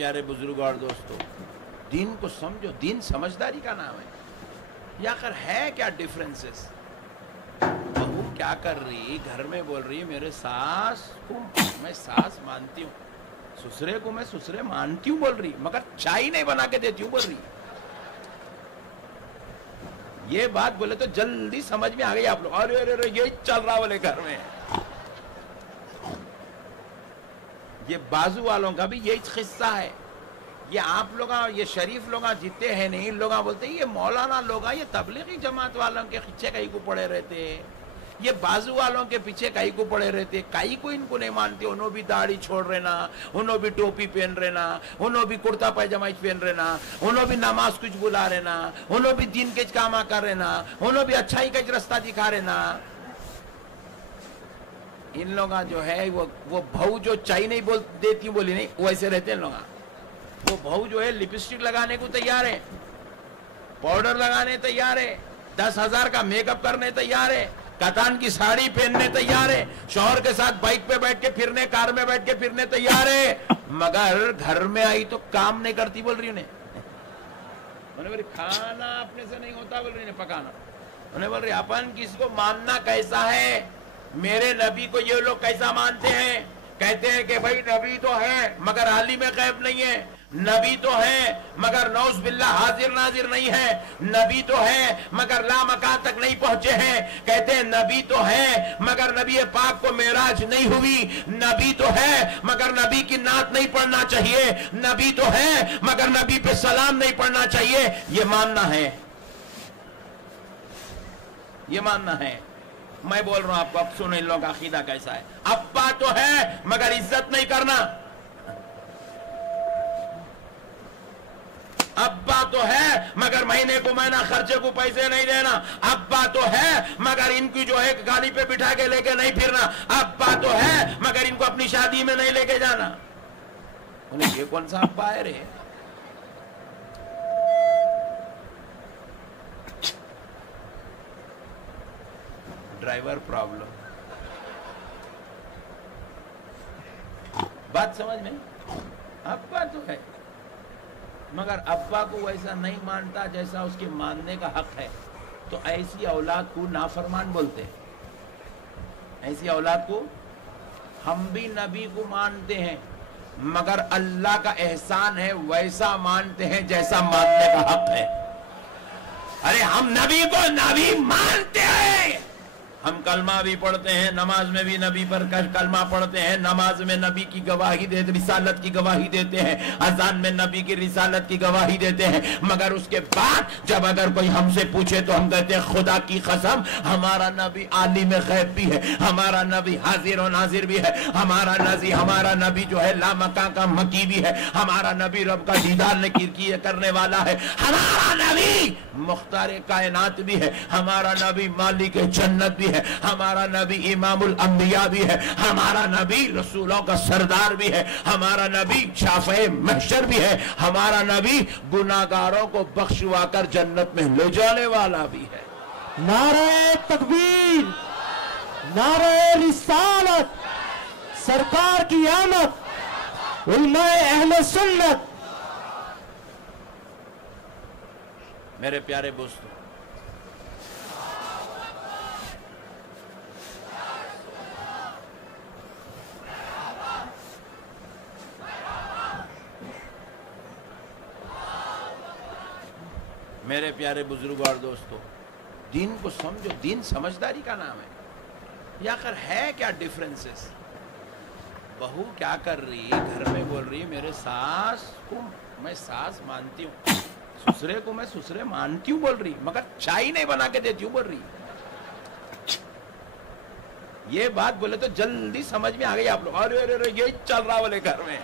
پیارے بزرگوں اور دوستوں، دین کو سمجھو، دین سمجھداری کا نام ہے۔ یا آخر ہے کیا ڈیفرنسز؟ بہو کیا کر رہی، گھر میں بول رہی میرے ساس کو میں ساس مانتی ہوں، سسرے کو میں سسرے مانتی ہوں بول رہی، مگر چائے نہیں بنا کے دیتی ہوں بول رہی۔ یہ بات بولے تو جلدی سمجھ میں آ گئی آپ لوگ، ارے یہ چل رہا بولے گھر میں۔ یہ بازو والوں کا بھی یہی قصہ ہے۔ یہ آپ لوگ، یہ شریف لوگ جتنے ہیں نہیں، لوگ بولتے ہیں یہ مولانا لوگ یہ تبلیغی جماعت والوں کے پیچھے کہیں کو پڑے رہتے، یہ بازو والوں کے پیچھے کہیں کو پڑے رہتے، کہیں کو ان کو نہیں مانتے، انہوں بھی داڑھی چھوڑ رہنا، انہوں بھی ٹوپی پہن رہنا، انہوں بھی کرتا پائجامہ پہن رہنا، انہوں بھی نماز کچھ بلا رہنا، انہوں بھی دین کے کاما کر رہنا، انہوں بھی اچھائی کا رستہ دکھا رہنا۔ ان لوگاں جو ہے وہ بہو جو چائے نہیں بول دیتی بولی نہیں، ویسے رہتے ہیں لوگاں۔ وہ بہو جو ہے لپسٹک لگانے کو تیار ہے، پاؤڈر لگانے تیار ہے، 10,000 کا میک اپ کرنے تیار ہے، کتان کی ساڑی پہننے تیار ہے، شوہر کے ساتھ بائک پہ بیٹھ کے پھرنے، کار میں بیٹھ کے پھرنے تیار ہے، مگر گھر میں آئی تو کام نہیں کرتی بول رہی انہیں بولی کھانا اپنے سے نہیں ہوتا بول رہی انہیں پکانا، انہیں بول رہی اپن کس کو ماننا کیسا ہے؟ میرے نبی کو یہ لوگ کیسا مانتے ہیں؟ کہتے ہیں کہ بھائی نبی تو ہے مگر عالم غیب نہیں ہے، نبی تو ہے مگر نعوذ باللہ حاضر ناظر نہیں ہے، نبی تو ہے مگر لا مکان تک نہیں پہنچے ہیں، کہتے ہیں نبی تو ہے مگر نبی پاک کو معراج نہیں ہوئی، نبی تو ہے مگر نبی کی نعت نہیں پڑھنا چاہیے، نبی تو ہے مگر نبی پہ سلام نہیں پڑھنا چاہیے۔ یہ ماننا ہے، یہ ماننا ہے۔ میں بول رہا ہوں آپ کو، اب سنو ان لوگوں کا عقیدہ کیسا ہے۔ ابا تو ہے مگر عزت نہیں کرنا، ابا تو ہے مگر مہینے کو مہینہ خرچے کو پیسے نہیں دینا، ابا تو ہے مگر ان کی جو ہے گاڑی پہ بٹھا کے لے کے نہیں پھرنا، ابا تو ہے مگر ان کو اپنی شادی میں نہیں لے کے جانا۔ انہیں یہ کون سا ابا ہے رے؟ ڈرائیور پرابلم، بات سمجھ میں؟ ابا تو ہے مگر ابا کو ویسا نہیں مانتا جیسا اس کے ماننے کا حق ہے، تو ایسی اولاد کو نافرمان بولتے ہیں۔ ایسی اولاد کو، ہم بھی نبی کو مانتے ہیں مگر اللہ کا احسان ہے ویسا مانتے ہیں جیسا ماننے کا حق ہے۔ ارے ہم نبی کو نبی مانتے ہیں، ہم کلمہ بھی پڑھتے ہیں، نماز میں بھی نبی پر کلمہ پڑھتے ہیں، نماز میں نبی کی گواہی دیتے، رسالت کی گواہی دیتے ہیں، اذان میں نبی کی رسالت کی گواہی دیتے ہیں، مگر اس کے بعد جب اگر کوئی ہم سے پوچھے تو ہم کہتے ہیں خدا کی قسم ہمارا نبی عالم غیب بھی ہے، ہمارا نبی حاضر و ناظر بھی ہے، ہمارا نبی جو ہے لامکان کا مکی بھی ہے، ہمارا نبی رب کا دیدار کرنے والا ہے، ہمارا نبی مختار کائنات بھی ہے، ہمارا نبی مالک جنت بھی ہے، ہمارا نبی امام الانبیاء بھی ہے، ہمارا نبی رسولوں کا سردار بھی ہے، ہمارا نبی شافع محشر بھی ہے، ہمارا نبی گناہگاروں کو بخشوا کر جنت میں لے جانے والا بھی ہے۔ نعرہ تکبیر، نعرہ رسالت، سرکار کی آمد، علماء اہل سنت۔ میرے پیارے دوستو، میرے پیارے بزرگوں اور دوستو، دین کو سمجھو، دین سمجھداری کا نام ہے۔ یا آخر ہے کیا ڈیفرنسز؟ بہو کیا کر رہی، گھر میں بول رہی میرے ساس کو میں ساس مانتی ہوں، سسرے کو میں سسرے مانتی ہوں بول رہی، مگر چائے نہیں بنا کے دیتی ہوں بول رہی۔ یہ بات بولے تو جلدی سمجھ میں آ گئی آپ لوگ، ارے یہ چل رہا بولے گھر میں۔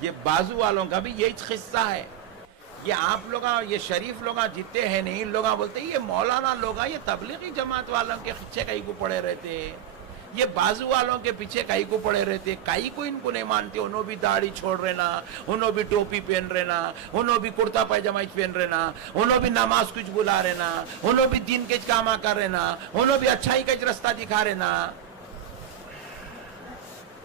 یہ بازو والوں کا بھی یہی قصہ ہے۔ یہ آپ لوگ، یہ شریف لوگ جتنے ہیں نہیں، لوگ بولتے ہیں یہ مولانا لوگ یہ تبلیغی جماعت والوں کے پیچھے کہیں کو پڑے رہتے، یہ بازو والوں کے پیچھے کہیں کو پڑے رہتے، کہیں کو ان کو نہیں مانتے، انہوں بھی داڑھی چھوڑ رہنا، انہوں بھی ٹوپی پہن رہنا، انہوں بھی کرتا پائجامہ پہن رہنا، انہوں بھی نماز کچھ بلا رہنا، انہوں بھی دین کے کاما کر رہنا، انہوں بھی اچھائی کا رستہ دکھا رہنا۔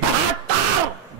72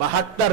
72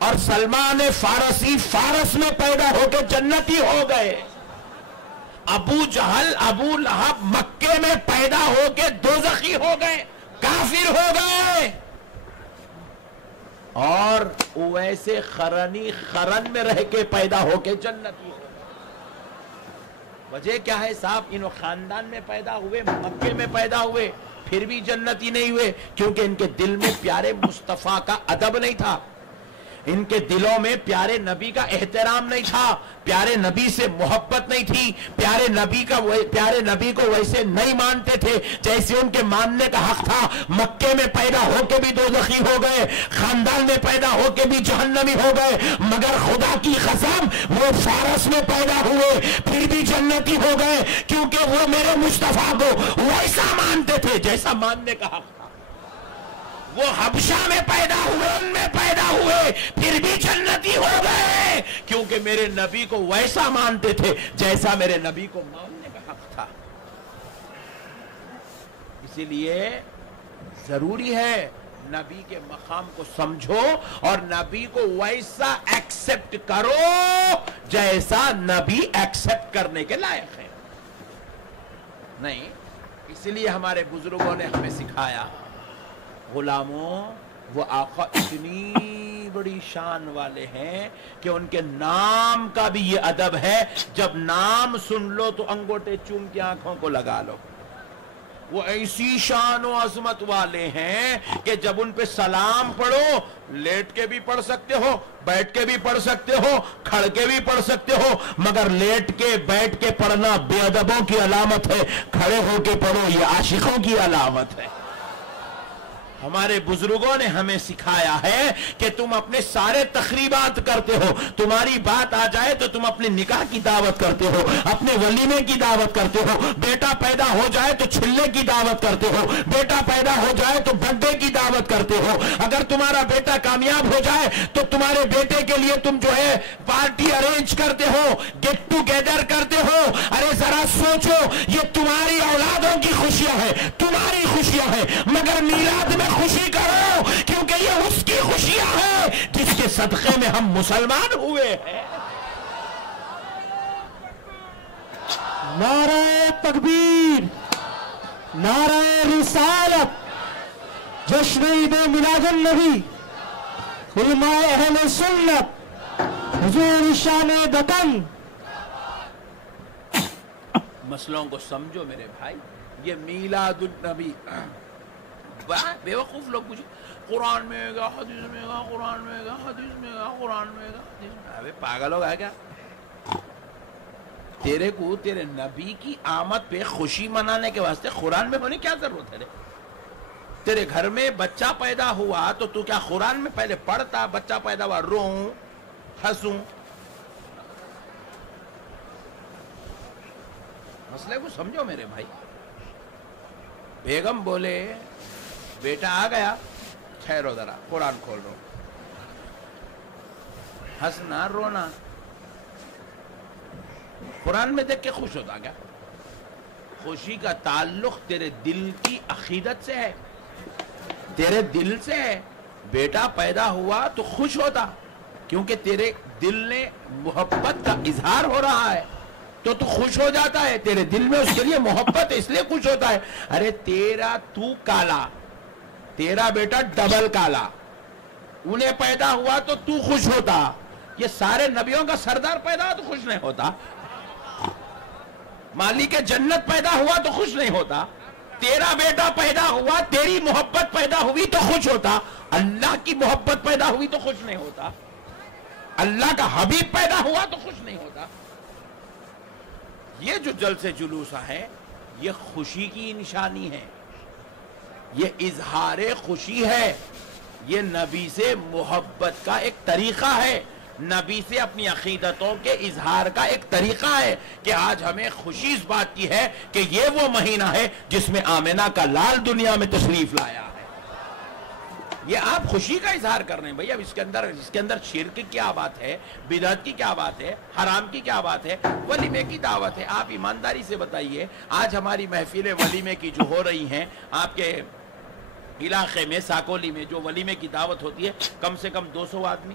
اور سلمان فارسی فارس میں پیدا ہو کے جنتی ہو گئے. ابو جہل ابو لہب مکے میں پیدا ہو کے دوزخی ہو گئے, کافر ہو گئے. اور ویسے خرنی خرن میں رہ کے پیدا ہو کے جنتی ہو گئے. وجہ کیا ہے صاحب؟ انہوں خاندان میں پیدا ہوئے, مکے میں پیدا ہوئے, پھر بھی جنتی نہیں ہوئے, کیونکہ ان کے دل میں پیارے مصطفیٰ کا ادب نہیں تھا, ان کے دلوں میں پیارے نبی کا احترام نہیں تھا, پیارے نبی سے محبت نہیں تھی, پیارے نبی کو ویسے نہیں مانتے تھے جیسے ان کے ماننے کا حق تھا. مکے میں پیدا ہو کے بھی دوزخی ہو گئے, خاندان میں پیدا ہو کے بھی جہنمی ہو گئے, مگر خدا کی قسم وہ فارس میں پیدا ہوئے پھر بھی جنتی ہو گئے, کیونکہ وہ میرے مصطفیٰ کو ویسا مانتے تھے جیسا ماننے کا حق تھا. وہ حبشہ میں پیدا ہوئے, ان میں پیدا ہوئے, پھر بھی جنتی ہو گئے, کیونکہ میرے نبی کو ویسا مانتے تھے جیسا میرے نبی کو ماننے کا حق تھا. اسی لیے ضروری ہے نبی کے مقام کو سمجھو اور نبی کو ویسا ایکسپٹ کرو جیسا نبی ایکسپٹ کرنے کے لائق ہے. نہیں, اسی لیے ہمارے بزرگوں نے ہمیں سکھایا, غلاموں وہ آقا اتنی بڑی شان والے ہیں کہ ان کے نام کا بھی یہ ادب ہے, جب نام سن لو تو انگوٹے چوم کے آنکھوں کو لگا لو. وہ ایسی شان و عظمت والے ہیں کہ جب ان پہ سلام پڑھو, لیٹ کے بھی پڑھ سکتے ہو, بیٹھ کے بھی پڑھ سکتے ہو, کھڑ کے بھی پڑھ سکتے ہو, مگر لیٹ کے بیٹھ کے پڑھنا بے ادبوں کی علامت ہے, کھڑے ہو کے پڑھو یہ عاشقوں کی علامت ہے. ہمارے بزرگوں نے ہمیں سکھایا ہے کہ تم اپنے سارے تقریبات کرتے ہو, تمہاری بات آ جائے تو تم اپنے نکاح کی دعوت کرتے ہو, اپنے ولیمے کی دعوت کرتے ہو, بیٹا پیدا ہو جائے تو چھلے کی دعوت کرتے ہو, بیٹا پیدا ہو جائے تو برتھ ڈے کی دعوت کرتے ہو, اگر تمہارا بیٹا کامیاب ہو جائے تو تمہارے بیٹے کے لیے تم جو ہے پارٹی ارینج کرتے ہو, گیٹ ٹو گیدر کرتے ہو. ارے ذرا سوچو, یہ تمہاری اولادوں کی خوشیاں ہیں, تمہاری خوشیاں ہیں, مگر میلاد میں خوشی کرو کیونکہ یہ اس کی خوشیاں ہیں جس کے صدقے میں ہم مسلمان ہوئے ہیں. نعرہ تکبیر, نعرہ رسالت, جشن عید میلاد النبی, علماء اہل سنت, حضور شان وطن. مسئلوں کو سمجھو میرے بھائی. یہ میلاد النبی, بے وقوف لوگ پوچھیں قرآن میں گا, حدیث میں گا, قرآن میں گا, حدیث میں گا, قرآن میں گا, حدیث میں. ابے پاگل ہو گیا کیا؟ تیرے کو تیرے نبی کی آمد پہ خوشی منانے کے واسطے قرآن میں ہونے کیا ضرورت ہے رے؟ تیرے گھر میں بچہ پیدا ہوا تو تو کیا قرآن میں پہلے پڑھتا, بچہ پیدا ہوا روؤں ہنسوں؟ مسئلے کو سمجھو میرے بھائی. بیگم بولے بیٹا آ گیا, ٹھہرو ذرا قرآن کھول رہا ہوں. ہنسنا رونا قرآن میں دیکھ کے خوش ہوتا کیا؟ خوشی کا تعلق تیرے دل کی عقیدت سے ہے, تیرے دل سے ہے. بیٹا پیدا ہوا تو خوش ہوتا کیونکہ تیرے دل نے محبت کا اظہار ہو رہا ہے تو خوش ہو جاتا ہے, تیرے دل میں اس کے لیے محبت ہے اس لیے خوش ہوتا ہے. ارے تیرا تو کالا, تیرا بیٹا ڈبل کالا, انہیں پیدا ہوا تو تو خوش ہوتا. یہ سارے نبیوں کا سردار پیدا ہوا تو خوش نہیں ہوتا, مالک جنت پیدا ہوا تو خوش نہیں ہوتا. تیرا بیٹا پیدا ہوا, تیری محبت پیدا ہوئی تو خوش ہوتا, اللہ کی محبت پیدا ہوئی تو خوش نہیں ہوتا, اللہ کا حبیب پیدا ہوا تو خوش نہیں ہوتا. یہ جو جلسے جلوسہ ہے یہ خوشی کی نشانی ہے, یہ اظہار خوشی ہے, یہ نبی سے محبت کا ایک طریقہ ہے, نبی سے اپنی عقیدتوں کے اظہار کا ایک طریقہ ہے کہ آج ہمیں خوشی اس بات کی ہے کہ یہ وہ مہینہ ہے جس میں آمنہ کا لال دنیا میں تشریف لایا ہے. یہ آپ خوشی کا اظہار کر رہے ہیں بھئی. اب اس کے اندر شرک کی کیا بات ہے, بدعت کی کیا بات ہے, حرام کی کیا بات ہے, ولیمے کی دعوت ہے. آپ ایمانداری سے بتائیے, آج ہماری محفلیں ولیمے کی جو ہو رہی ہیں آپ کے علاقے میں, ساکولی میں جو ولیمے کی دعوت ہوتی ہے, کم سے کم 200 آدمی